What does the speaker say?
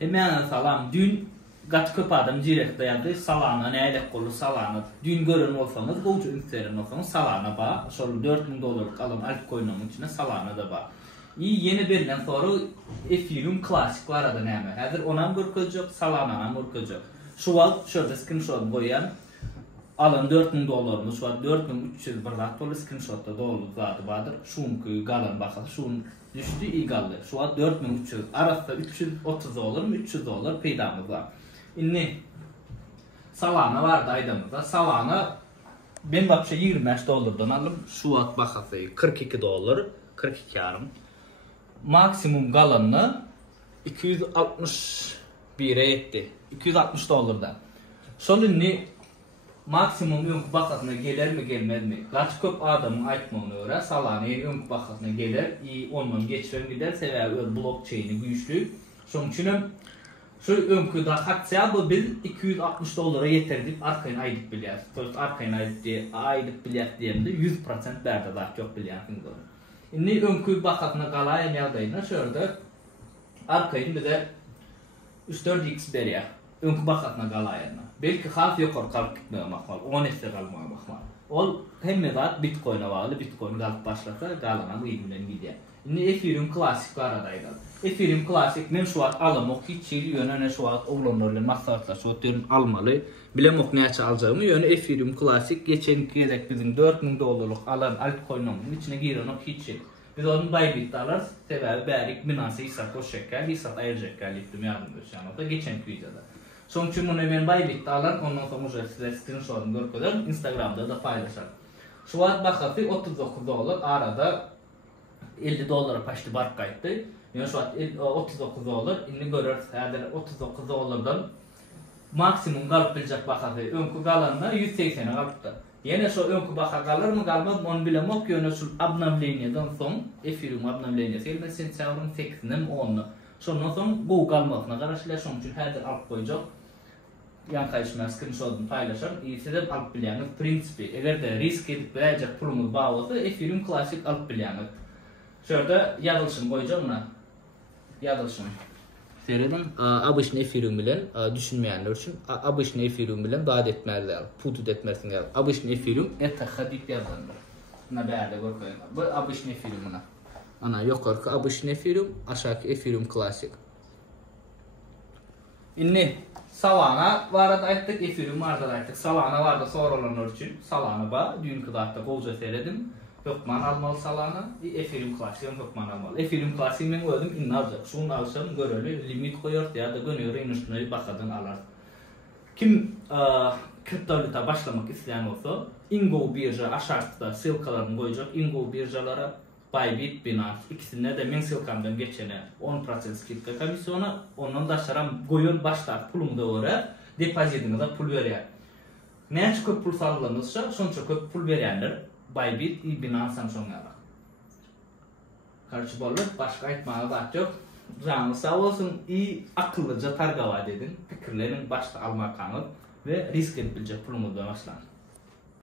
Hemen salam. Dün kaç köp adam direkt dayandı. Salana ne elek kolu salana. Dün görün olsanız, golcu üniterin olsanız salana ba. Şol $4,000 alım altcoin'un içine salana da ba. Yeni birinden sonra Ethereum klasik var adı neyme. Hazır onam görközcük, salana'nam görközcük. Şu an şurada screenshot koyan. Alın $4,000'ımız şu an $4,300 screenshot'ta dolu zaten vardır. Şunku galan bakalım. Şun düştü iyi gallı. Şu an 4,300. Arasında $330, $300 peydamız var. Şimdi Salana vardı aydamızda. Salana ben vapşe $25'dan aldım. Şu an bakası $42. 42 yarım. Maksimum galanını 261'e etti. $260'da. Şolunni maksimum ünk bakasına gelir mi gelmez mi? Kaç köp adamın aytmağına göre Salana'ya ünk bakasına gelir. Ondan geçiren gider. Sebebi blockchain'i güçlü. Şunun için şu önkü da hatsaya bu biz $260'a yeterdik. Arkayın aydık bilyat. Arkayın aydık bilyat diyemde 100% berde daha çok bilyatın doğru. Şimdi önkü bakasına kalaya neldeyine şurada arkayın bize 3-4x beriyor. Önkü bakasına kalayına. Belki haf yukarı kalıp gitmeye bakmalı. 10x'e kalmaya bakmalı. Ol hem zat Bitcoin'e bağlı. Bitcoin kalıp başlasa kalana güydünden gidiyor. Şimdi Ethereum klasik aradaydı. Ethereum klasik men şu an alamak hiç şeyli yönüne şu an oğlanlarla maksatla şu an almalı. Bilemek ne açı alacağımı yönü Ethereum klasik geçen gezek bizim $4,000 alan altcoin'un içine girenek hiç şey. Biz onu Bybit'te alırız. Sebebi berik Binance hissat o şeker, hissat ayıracaklar liftim yardım göstermekte geçen videoda. Sonuç için bunu ben Bybit'te alırım. Ondan sonra size screenshot'unu görüyorum. Instagram'da da paylaşırım. Şu an bakası $39 arada $50 paştı bark kayıttı. Yani şu an $39. Şimdi görürüz. Yani $39'dan maksimum kalıp bilecek bakası. Önkü kalanlar 180'e kalıptı. Yine şu önkü baka kalır mı kalmaz mı onu bilemok. Yani şu abnavleniyeden son Ethereum abnavleniyesi. Yani sentyavrın 8'inin 10'unu. Şundan sonra bu kalmasına karşılar. Şunun için her alıp koyacak. Yan kayışmaya screenshot'unu paylaşırım. Size alıp bileğiniz prinsipi. Eğer de risk edip bilecek pulumuz bağlı olsa Ethereum klasik alıp bileğiniz. Şurada yazılışını koyacağım buna. Yazılışını. Seyredin. Abışın Ethereum bilen düşünmeyenler için abışın Ethereum bilen vaat etmezler. Putut etmezsin ya. Abışın Ethereum hadip yazılır. Buna değerli görüyorum. Bu abışın Ethereum'una. Ana yukarı abışın Ethereum, aşağıki Ethereum klasik. Şimdi Salana vardı ayttık, Ethereum vardı ayttık. Salana vardı sorulanlar için. Salana ba dünkü dağıttık olca seyredim. Hökman almalı Salana, Ethereum klasiğim hökman almalı. Ethereum klasiğim ben gördüm inni alacak. Şunu alsam görülü limit koyar ya da gönüyor iniştine bakadan alar. Kim kriptovaluta başlamak isteyen olsa Ingo birja aşağıda silkalarını koyacak. Ingo birjalara Bybit, Binance ikisine de men silkamdan geçene 10% skipka komisyonu ondan da şaram koyun başlar pulumu da uğrar depozitinize pul veriyor. Ne çok pul sağlanırsa şonça çok pul verenler Bybit, Binance'dan sonra. Karşı bollar başka aytmaya da yok. Canı sağ olsun iyi akıllıca targava dedin. Fikirlerin başta almak kanıt ve risk edilecek pulumu da başlan.